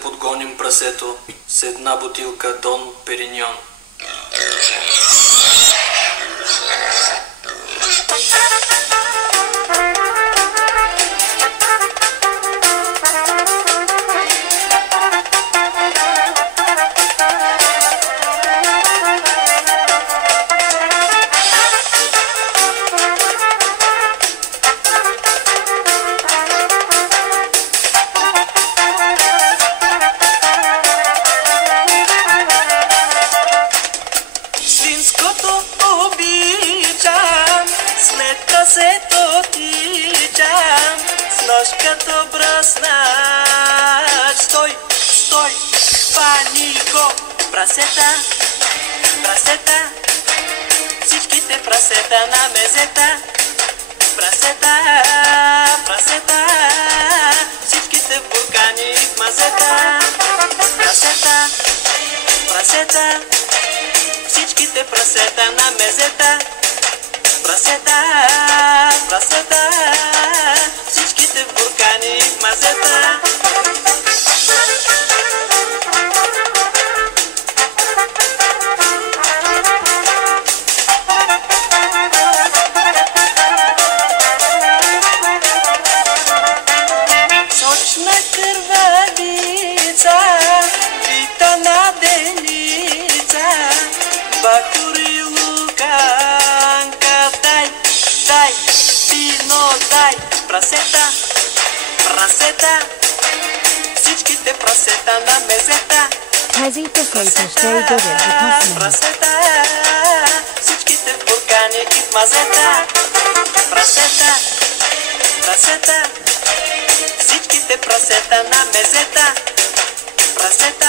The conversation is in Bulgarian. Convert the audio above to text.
да подгоним прасето с една бутилка Дон Периньон. Свинското обичам, след прасето тичам, с ножката бръснач. Стой, стой, хвани го! Прасета, прасета, всичките прасета на мезета. Прасета, прасета, всичките в буркани и в мазета. Прасета, прасета, всичките прасета на мезета. Прасета, прасета, всичките в буркани и в мазета. Сочна кървавица, вита на деница, бахури луканка, дай, дай, вино дай. Прасета, прасета, всичките прасета на мезета. Тези прасета ще бъдат запасени. Прасета, всичките в буркани и в мазета. Прасета, прасета, всичките прасета на мезета. Прасета.